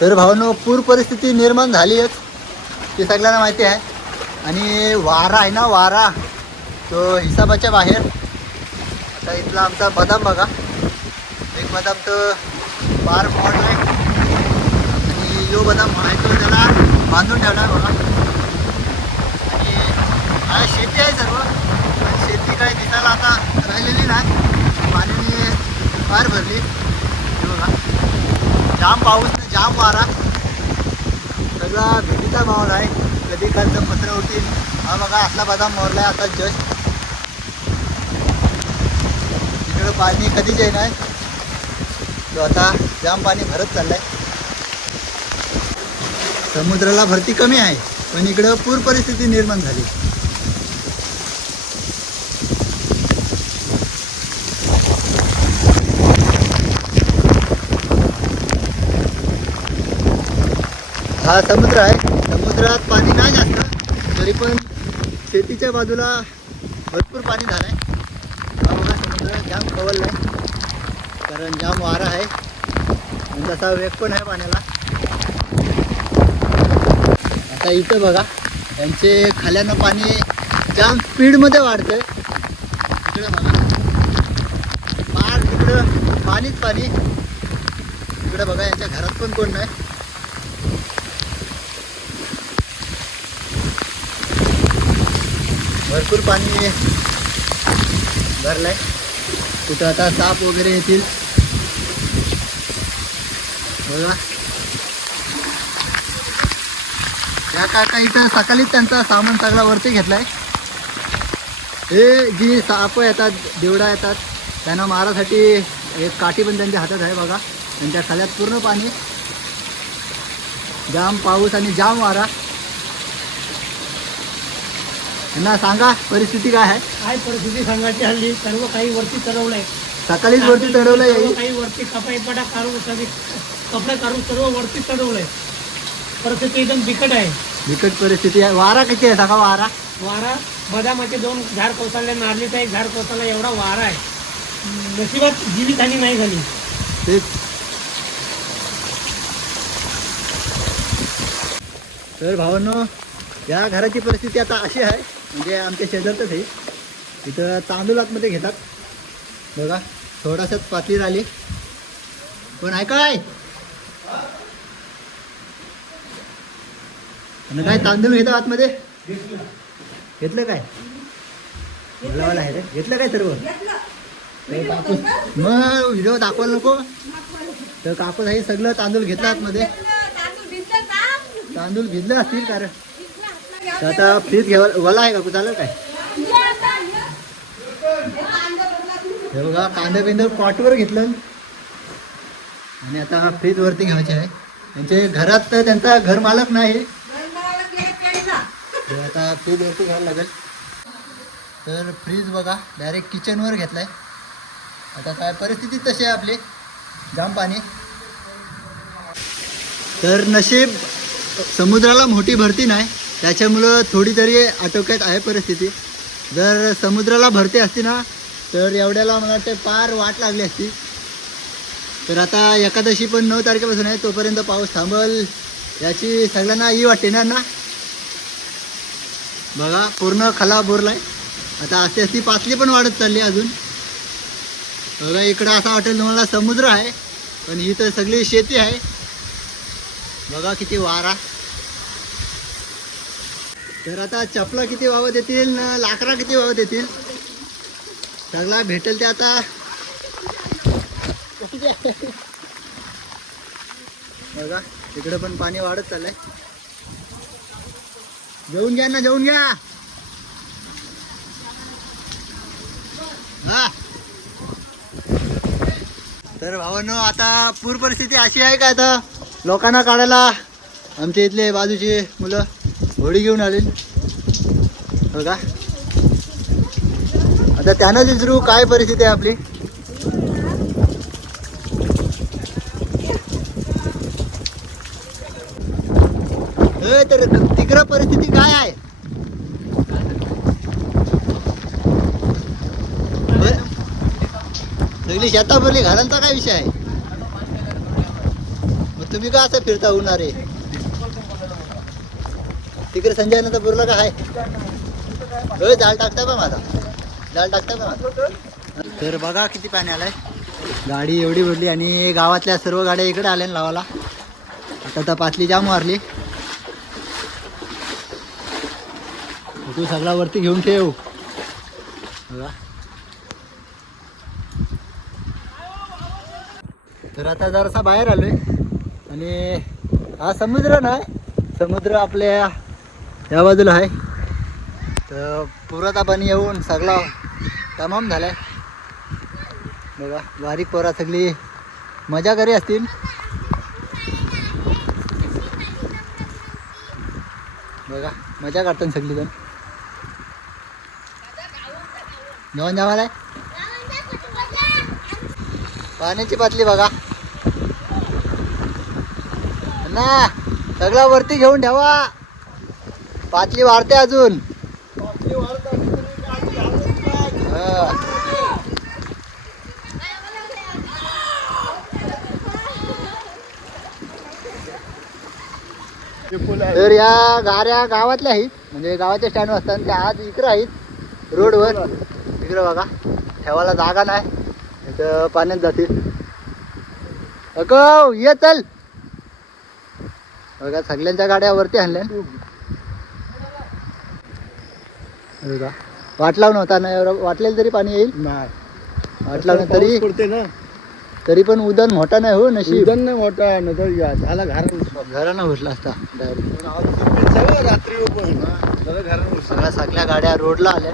तर भावांनो पूर परिस्थिती निर्माण झालीच ते सगळ्यांना माहिती आहे. आणि वारा आहे ना, वारा तो हिसाबाच्या बाहेर. आता इथला आमचा बदाम बघा, एक बदाम तर पार मोडलाय आणि जो बदाम आहे तो त्याला बांधून ठेवला आहे बघा. आणि हा शेती आहे सर्व, पण शेती काही दिसायला आता राहिलेली नाही, पाण्याने फार भरली. हे बघा, जाम पाऊस, जाम वारा, सगळा भीतीचा माहोल आहे. कधी कालचं पत्र उठील. हा बघा असला बदाम मोडलाय आता जस्ट. तिकडं पाणी कधीच येणार आहे, तो आता जाम पाणी भरत चाललंय. समुद्राला भरती कमी आहे, पण इकडं पूर परिस्थिती निर्माण झाली. हा समुद्र आहे, समुद्रात पाणी नाही जास्त, तरी पण शेतीच्या बाजूला भरपूर पाणी झालं आहे. हा बघा समुद्र जाम खवलला आहे, कारण जाम वारा आहे आणि तसा वेग पण आहे पाण्याला. आता इथं बघा त्यांचे खाल्यानं पाणी जाम स्पीडमध्ये वाढतंय. इकडं बघा पार तिकडं पाणीच पाणी. इकडं बघा यांच्या घरात पण कोण नाही. भरपूर पाणी भरलंय. कुठं आता साप वगैरे येतील बघा. या काका इथं सकाळीच त्यांचा सामान सगळा वरती घेतलाय. हे जी साप येतात, देवडा येतात, त्यांना मारासाठी एक काठी पण त्यांच्या हातात आहे बघा. त्यांच्या खाल्यात पूर्ण पाणी, जाम पाऊस आणि जाम वारा. त्यांना सांगा परिस्थिती काय आहे. काय परिस्थिती सांगायची, हल्ली सर्व काही वरती चढवलंय. सकाळीच वरती चढवलंय. काही वरती कपाईपटा काढून कपडे काढून सर्व वरती चढवलंय. परिस्थिती एकदम बिकट आहे, बिकट परिस्थिती आहे. वारा किती आहे सांगा. वारा बदामाचे 2 झाड कोसळले, नारळीचा 1 झाड कोसळला, एवढा वारा आहे. नशिबात जीवितहानी नाही झाली. तेच तर भावांनो, या घराची परिस्थिती आता अशी आहे, म्हणजे आमच्या शेजारचंच आहे. इथं तांदूळ आतमध्ये घेतात बघा, थोडासाच पातळी राहिली पण आहे काय. आणि काय तांदूळ घेतात आतमध्ये. घेतलं काय, बोलावाला आहे रे. घेतलं काय सर्व. मग व्हिडिओ दाखवायला नको. तर काकू हे सगळं तांदूळ घेतलं आतमध्ये. तांदूळ भिजले असतील, कारण आता फ्रीज घ्यावं वाला आहे काकू. चालेल काय. हे बघा कांदा बिंदा कॉटवर घेतलं आणि आता फ्रीज वरती घ्यायचे आहे. त्यांचे घरात तर त्यांचा घर मालक नाही, आता फ्रीज वरती घ्यायला लागेल. तर फ्रीज बघा डायरेक्ट किचनवर घेतलाय. आता काय परिस्थिती तशी आहे आपली, जाम पाणी. तर नशीब समुद्राला मोठी भरती नाही, त्याच्यामुळं थोडी तरी आटोक्यात आहे परिस्थिती. जर समुद्राला भरती असती ना, तर एवढ्याला मला वाटतं पार वाट लागली असती. तर आता एकादशी पण 9 तारखेपासून आहे, तोपर्यंत पाऊस थांबल याची सगळ्यांना ही वाटते ना. बघा पूर्ण खला बोरलाय. आता आस्ते आस्ते पातळी पण वाढत चालली अजून. बघा इकडं असं वाटेल तुम्हाला समुद्र आहे, पण ही तर सगळी शेती आहे. बघा किती वारा. तर आता चपला किती वावत येतील ना, लाकडा किती वावत येतील, सगळा भेटेल ते आता. बघा तिकडे पण पाणी वाढत चाललंय. जेवून घ्या ना, जेवून घ्या. हा तर भावांनो, आता पूर परिस्थिती अशी आहे का, आता लोकांना काढायला आमच्या इथले बाजूचे मुलं होडी घेऊन आले बघा. आता त्यांना विचारू काय परिस्थिती आहे आपली. तर तिकडं परिस्थिती काय आहे. सगळी शेतावरली घरांचा काय विषय आहे. तुम्ही का असं फिरता उन्हारे तिकडे संजय नंतर बुरला का आहे होय जाळ टाकता बा माझा जाळ टाकता बा तर बघा किती पाणी आलंय गाडी एवढी भरली आणि गावातल्या सर्व गाड्या इकडे आल्या ना लावाला आता तर पातली जाम मारली तू सगळा वरती घेऊन ठेव बघा तर आता जरासा बाहेर आलोय आणि हा समुद्र नाही समुद्र आपल्या या बाजूला आहे तर पुराचा पाणी येऊन सगळा तमाम झालाय बघा बारीक पोरा सगळी मजा करी असतील बघा मजा करतात सगळी जण जेवण जेवायला पाण्याची पातळी बघा ना सगळं वरती घेऊन ठेवा पातळी वाढते अजून हा. तर या गाड्या गावातल्या आहेत म्हणजे गावाच्या स्टँड असतात त्या आज इकडे आहेत रोडवर इकडे बघा ठेवायला जागा नाही इथं पाण्यात जातील अगो ये चल बघा सगळ्यांच्या गाड्या वरती आणल्या बघा वाट लावून होता ना एवढं वाटलेलं तरी पाणी येईल नाही वाट लावून तरी पडते ना तरी पण उदन मोठा नाही हो नशीब उदन नाही मोठा नंतर झाला घरानं घुसला असता डायरेक्ट सगळं रात्री पण सगळं घरात सगळ्या सगळ्या गाड्या रोडला आल्या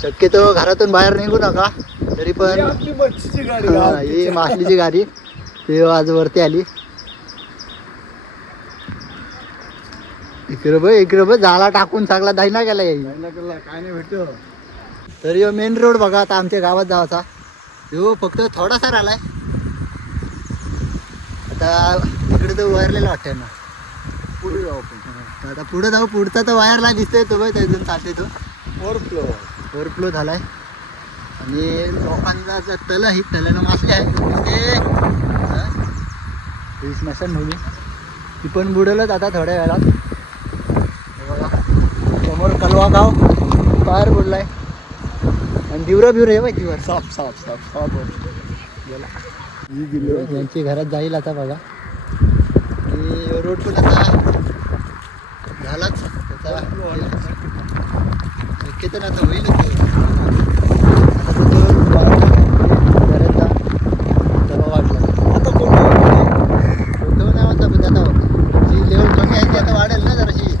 शक्यतो घरातून बाहेर निघू नका तरी पण आपली मच्छीची गाडी हा, ही मासलीची गाडी ती आज वरती आली इकडे बघ झाला टाकून सगळा दायना गेला येईल काय नाही भेटतो तर यो मेन रोड बघा आता आमच्या गावात जावाचा यो फक्त थोडासा राहिलाय आता तिकडे तर वायरलेला वाटतंय ना पुढे जाऊ आपण आता पुढे जाऊ पुढचा तर वायरला दिसतोय तो त्यातून चालते तो ओव्हरफ्लो ओव्हरफ्लो झालाय आणि लोकांचा जर तल आहे तल्यानं मासले आहे ते स्मशानभूमी ती पण बुडलच आता थोड्या वेळात हे बघा समोर कलवा गाव बाहेर बुडलाय आणि दिवरा बिवरा हे माहिती वर साप साप साप साप गेला ही गेली यांची घरात जाईल आता बघा की रोड पण आता झालाच त्याचा शक्यतो ना आता होईलच आता तो घरात जा तेव्हा वाटलं आता तो नाही म्हणता पण आता जी लेवल कमी आहे ती आता वाढेल ना जराशी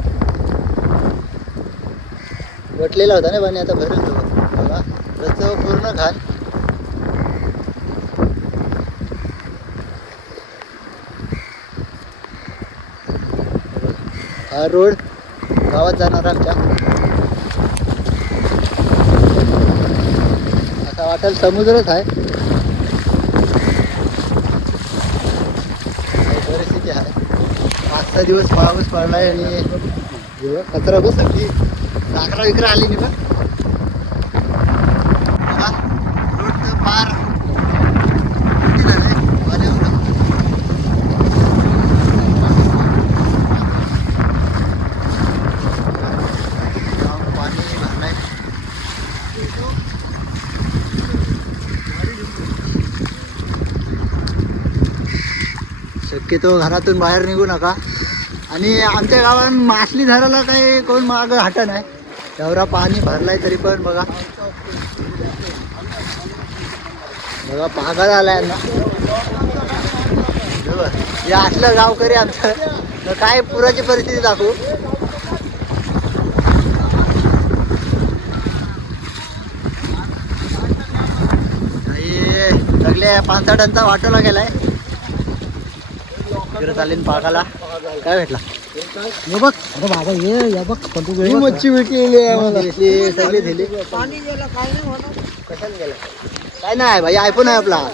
वटलेला होता ना पाणी आता भरेल तो बघा रस्त्यावर पूर्ण घाण हा रोड गावात जाणार आमच्या आता वाटेल समुद्रच आहे परिस्थिती आहे 5-6 दिवस पाऊस पडलाय आणि कचरा बस सगळी लाकडा विकरा आली नाही बघ बघा रोड तर पार किती झालंय पाण्यावर पाणी भरलाय शक्यतो घरातून बाहेर निघू नका आणि आमच्या गावात मासली धरायला काही कोण मागं हटत नाही एवढा पाणी भरलाय तरी पण बघा बघा पागल आलाय ना हे असलं गावकरी आमचं काय पुराची परिस्थिती दाखवू सगळ्या 5-6 टनचा वाटोला गेलाय तिकडे चालेल पागाला काय भेटला हे बघ अरे बाबा ये बघ पण तू ही मच्छी विकलेली आहे आम्हाला सगळी दिली पाणी गेलं काय नाही होणार कशाला गेला काय नाही भाई आयफोन आहे आपला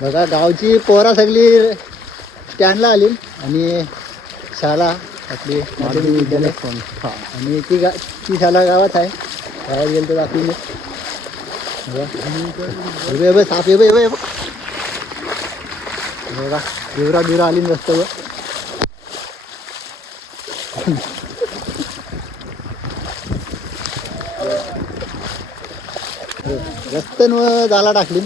बघा गावची पोरा सगळी स्टँडला आली आणि शाळा आपली माध्यमिक विद्यालय आणि ती शाळा गावात आहे गावात गेलं तर दाखवून साप ये बघा बिवरा बिवरा आली रस्त्यावर. रस्त्यानं जाला टाकली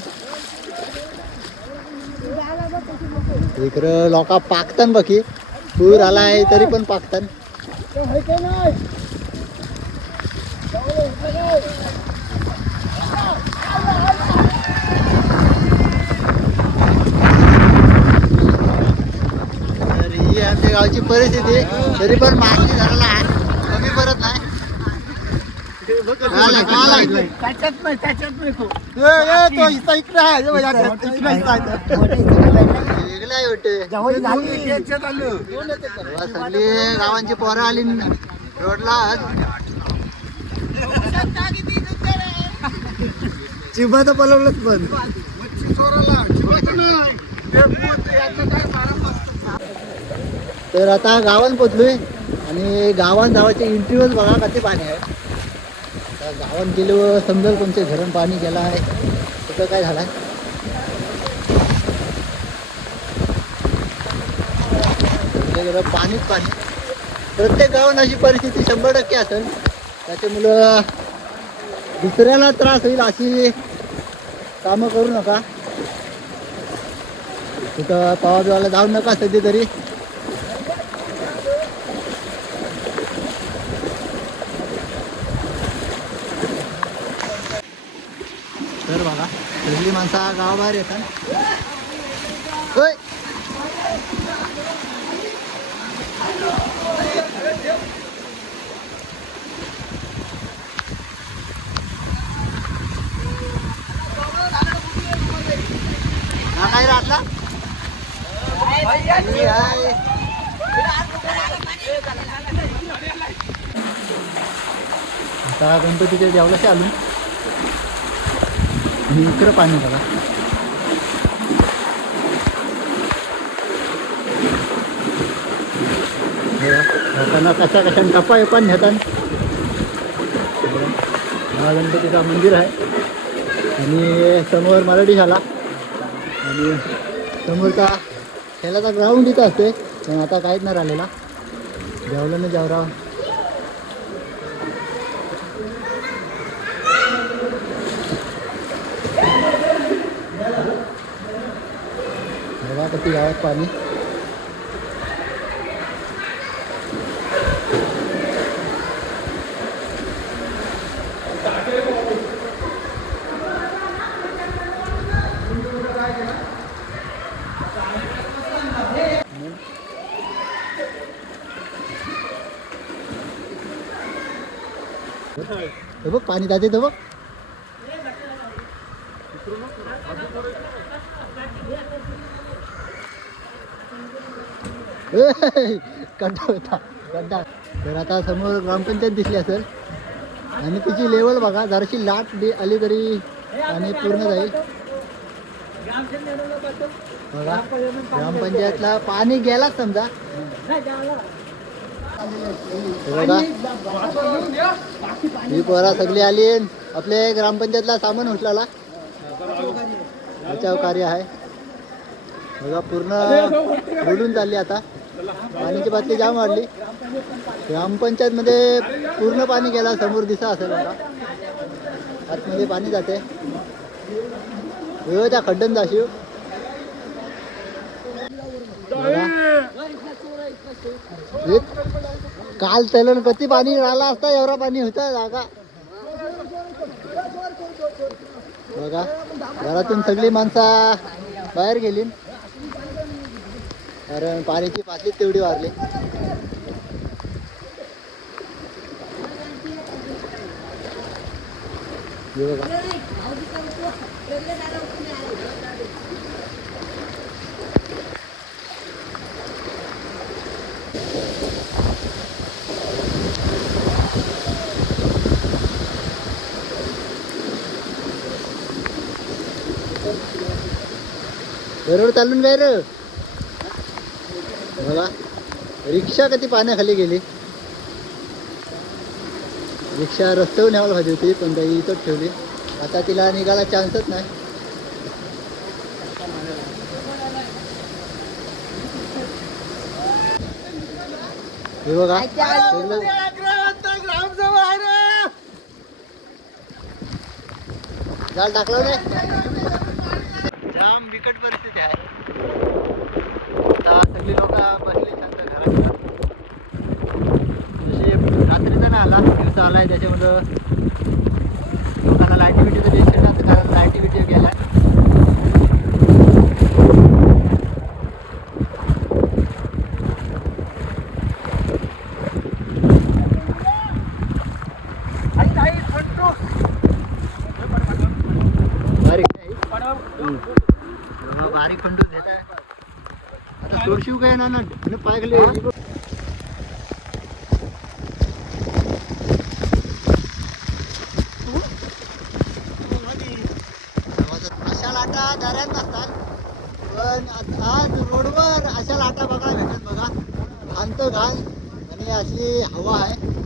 इकडं लोक पाकतान बाकी पूर आलाय तरी पण पाकतान. तर ही आमच्या गावची परिस्थिती. तरी पण मागणी धरायला कमी पडत नाही. वेगळं आहे वाटते. सगळी गावांची पोरं आली रोडला. चिबा तर पलवलंच पण. तर आता गावात पोचलोय आणि गावात जावाच्या एंट्रीवर बघा किती पाणी आहे. गावात गेलो समजेल कोणते घरून पाणी गेला आहे कुठं काय झालं. पाणीच पाणी. प्रत्येक गावात अशी परिस्थिती 100% असेल. त्याच्यामुळं दुसऱ्याला त्रास होईल अशी कामं करू नका. कुठं पावा बिवाला जाऊ नका सध्या तरी. तर बघा सगळी माणसं गावाबाहेर येतात. होय काय राहतला आता गणपतीच्या देवलाशी आलो. इकडं पाणी बघा. लोकांना कशा कशाने टप्पा पण नेतात. हा गणपतीचा मंदिर आहे आणि समोर मराठी शाळा आणि समोरचा खेळाचा ग्राउंड इथं असते. पण आता काहीच नाही राहिलेला. जेवलं ना जेवराव. बघा किती गावात पाणी. हे बघ पाणी जाते तर बघ. गड्डा होता गड्डा. तर आता समोर ग्रामपंचायत दिसली असेल आणि तिची लेवल बघा. जराशी लाट आली तरी पाणी पूर्ण जाईल. बघा ग्रामपंचायतला पाणी गेलाच समजा. बघा ही पोरा सगळी आली. आपले ग्रामपंचायतला सामान उचलाला बचाव कार्य आहे. बघा पूर्ण बुडून चालली. आता पाण्याची बाटली जाम वाढली. ग्रामपंचायत मध्ये पूर्ण पाणी गेला. समोर दिसा असेल बघा आतमध्ये पाणी जाते. त्या खड्डन जाशीव. काल तेलन किती पाणी राहिला असता. एवढा पाणी होता जागा. बघा घरातून सगळी माणसं बाहेर गेली कारण पाण्याची पातळी तेवढी वाढली. बघा बरोबर चालून काय रे. बघा रिक्षा किती पाण्याखाली गेली. रिक्षा रस्त्यावर न्यायला पाहिजे होती पण काही इथंच ठेवली. आता तिला निघायला चान्सच नाही. हे बघा सगळं जाळ टाकलं नाही. जाम बिकट परिस्थिती आहे. आता सगळी लोक बसले शांत घरात. जसे रात्रीचा ना आला दिवसा आलाय त्याच्यामुळं लोकांना लाईटी बिटीचं टेन्शन नसतं कारण लाईटी बिटी गेला. बारीक खंडून देत आहे. आता सोडशिव काय ना पाय गेले. अशा लाटा दऱ्यात नसतात पण आज रोडवर अशा लाटा बघायला भेटतात बघा. घाण तर घाण आणि अशी हवा आहे.